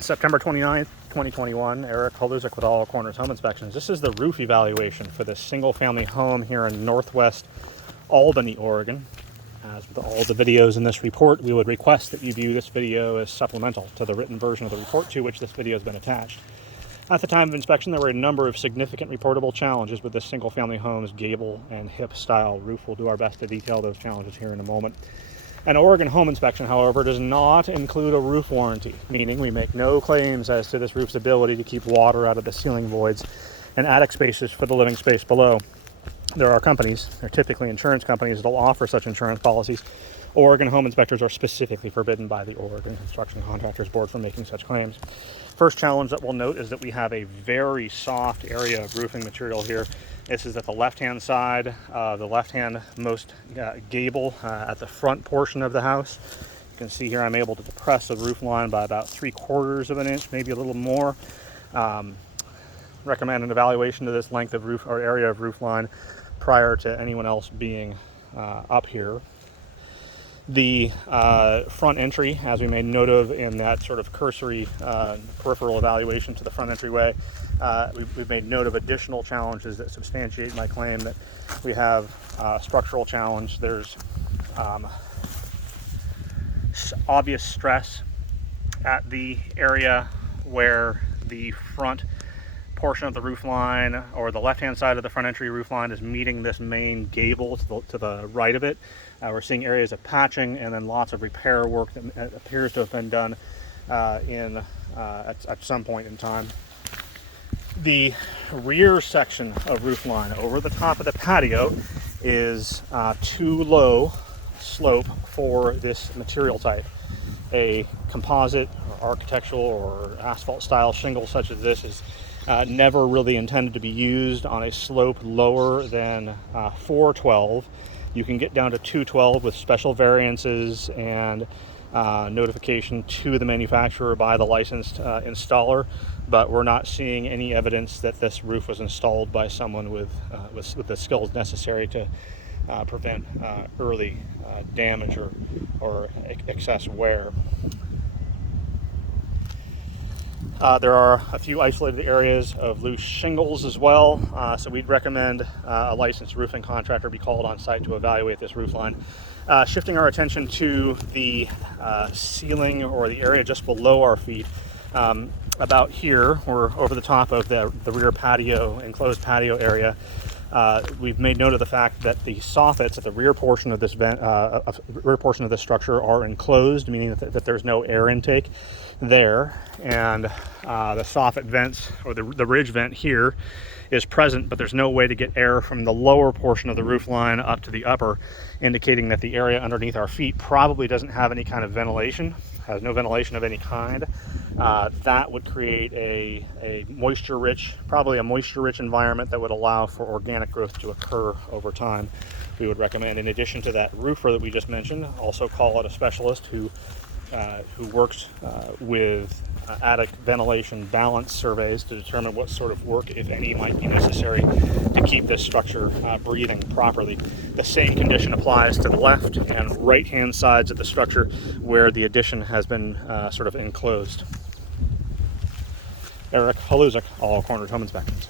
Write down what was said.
September 29th, 2021, Eric Haluzik with All Corners Home Inspections. This is the roof evaluation for this single-family home here in Northwest Albany, Oregon. As with all the videos in this report, we would request that you view this video as supplemental to the written version of the report to which this video has been attached. At the time of inspection, there were a number of significant reportable challenges with this single-family home's gable and hip-style roof. We'll do our best to detail those challenges here in a moment. An Oregon home inspection, however, does not include a roof warranty, meaning we make no claims as to this roof's ability to keep water out of the ceiling voids and attic spaces for the living space below. There are companies, they're typically insurance companies, that will offer such insurance policies. Oregon home inspectors are specifically forbidden by the Oregon Construction Contractors Board from making such claims. First challenge that we'll note is that we have a very soft area of roofing material here. This is at the left-hand side, the left-hand most gable at the front portion of the house. You can see here I'm able to depress the roof line by about 3/4 of an inch, maybe a little more. Recommend an evaluation to this length of roof or area of roof line prior to anyone else being up here. The front entry, as we made note of in that sort of cursory peripheral evaluation to the front entryway, we've made note of additional challenges that substantiate my claim that we have a structural challenge. There's obvious stress at the area where the front portion of the roof line or the left-hand side of the front entry roof line is meeting this main gable to the right of it. We're seeing areas of patching and then lots of repair work that appears to have been done at some point in time. The rear section of roof line over the top of the patio is too low slope for this material type. A composite or architectural or asphalt style shingle such as this is never really intended to be used on a slope lower than 412. You can get down to 212 with special variances and notification to the manufacturer by the licensed installer, but we're not seeing any evidence that this roof was installed by someone with the skills necessary to prevent early damage or excess wear. There are a few isolated areas of loose shingles as well, so we'd recommend a licensed roofing contractor be called on site to evaluate this roof line. Shifting our attention to the ceiling or the area just below our feet, about here, we're over the top of the rear patio, enclosed patio area. We've made note of the fact that the soffits at the rear portion of this rear portion of this structure are enclosed, meaning that there's no air intake there, and the soffit vents or the ridge vent here is present, but there's no way to get air from the lower portion of the roof line up to the upper, indicating that the area underneath our feet probably doesn't have any kind of ventilation, has no ventilation of any kind. That would create a moisture-rich, probably a moisture-rich environment that would allow for organic growth to occur over time. We would recommend, in addition to that roofer that we just mentioned, also call out a specialist who works with attic ventilation balance surveys to determine what sort of work, if any, might be necessary to keep this structure breathing properly. The same condition applies to the left and right-hand sides of the structure where the addition has been sort of enclosed. Eric Haluzik, All Corners Home Inspections.